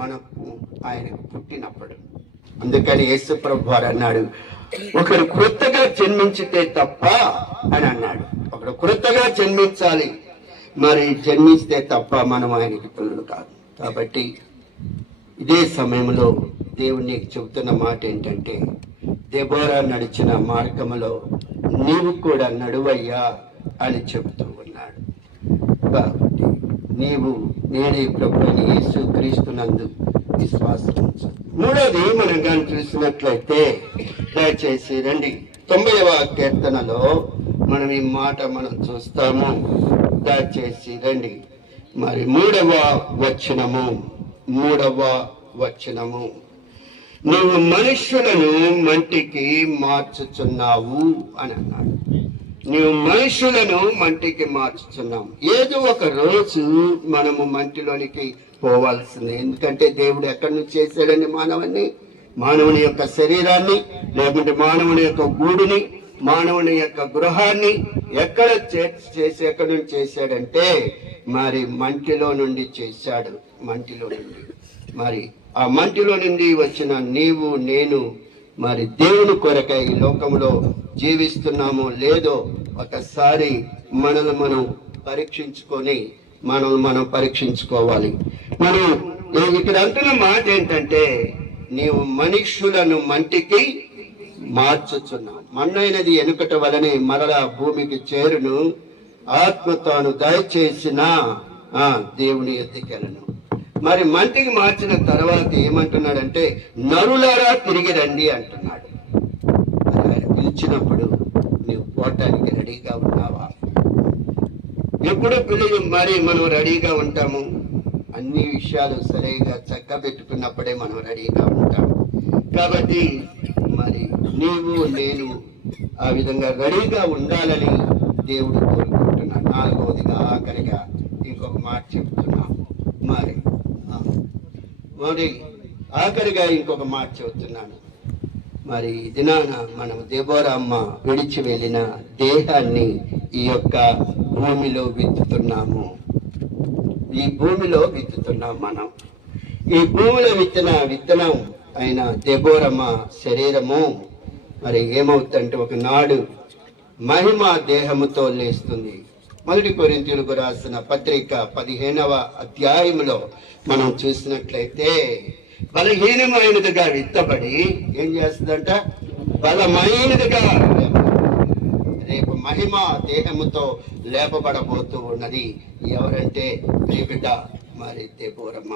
మనకు ఆయనకు పుట్టినప్పుడు. అందుకని యేసు ప్రభు వారు అన్నాడు, ఒకరు క్రొత్తగా జన్మించితే తప్ప అని అన్నాడు. ఒకడు క్రొత్తగా జన్మించాలి, మరి జన్మిస్తే తప్ప మనం ఆయనకి పిల్లలు కాదు. కాబట్టి ఇదే సమయంలో దేవుడు నీకు చెబుతున్న మాట ఏంటంటే, దెబోరా నడిచిన మార్గములో నీవు కూడా నడువయ్యా అని చెబుతూ ఉన్నాడు. కాబట్టి నీవు నేనే ప్రభు అయిన యేసు క్రీస్తునందు విశ్వాసం ఉంచు. మూడోది మనం కానీ చూసినట్లయితే, దయచేసి రండి 90వ కీర్తనలో మనం ఈ మాట మనం చూస్తాము. దయచేసి రండి, మరి 3వ వచనము, నువ్వు మనుష్యులను మంటికి మార్చుచున్నావు అని అన్నాడు. నువ్వు మనుషులను మంటికి మార్చుచున్నావు. ఏదో ఒక రోజు మనము మంటిలోనికి పోవాల్సిందే. ఎందుకంటే దేవుడు ఎక్కడి నుంచి చేశాడని మానవుని యొక్క శరీరాన్ని, లేకుంటే మానవుని యొక్క గూడుని, మానవుని యొక్క గృహాన్ని ఎక్కడి నుంచి చేశాడంటే మరి మంటిలో నుండి చేశాడు. మంటిలో నుండి, మరి ఆ మంటిలో నుండి వచ్చిన నీవు నేను మరి దేవుని కొరకై ఈ లోకంలో జీవిస్తున్నామో లేదో ఒకసారి మనల్ని మనం పరీక్షించుకోవాలి. మనం ఇక్కడ అంటున్న మాట ఏంటంటే, నీవు మనుష్యులను మంటికి మార్చుచున్నావు. మన్నైనది ఎనుకట వలనే మరలా భూమికి చేరును, ఆత్మ తాను దయచేసిన దేవుని ఎత్తికెళ్ళను. మరి మంటికి మార్చిన తర్వాత ఏమంటున్నాడంటే, నరులారా తిరిగి రండి అంటున్నాడు. మరి ఆయన పిలిచినప్పుడు నువ్వు పోవటానికి రెడీగా ఉన్నావా? ఎప్పుడు మరి మనం రెడీగా ఉంటాము. అన్ని విషయాలు సరిగా చక్కబెట్టుకున్నప్పుడే మనం రెడీగా ఉంటాము. కాబట్టి మరి నీవు నేను ఆ విధంగా రెడీగా ఉండాలని దేవుడు కోరుకుంటున్నాడు. 4వదిగా ఆఖరిగా ఇంకొక మాట చెప్తున్నాము. మరి ఆఖరిగా ఇంకొక మాట చెబుతున్నాను. మరి దినాన మనం దెబోరమ్మ విడిచి వెళ్ళిన దేహాన్ని ఈ యొక్క భూమిలో విత్తుతున్నాము. ఈ భూమిలో విత్తుతున్నాం మనం. ఈ భూమిలో విత్తనం అయిన దెబోరమ్మ శరీరము మరి ఏమవుతుందంటే ఒకనాడు మహిమ దేహముతో లేస్తుంది. 1 కొరింథీయులకు రాసిన పత్రిక 15వ అధ్యాయంలో మనం చూసినట్లయితే, బలహీనమైనదిగా విత్తబడి ఏం చేస్తుందంట? బలమైనదిగా రేపు మహిమ దేహముతో లేపబడబోతూ ఉన్నది. ఎవరంటే ప్రియబిడ్డ మరి దెబోరమ్మ.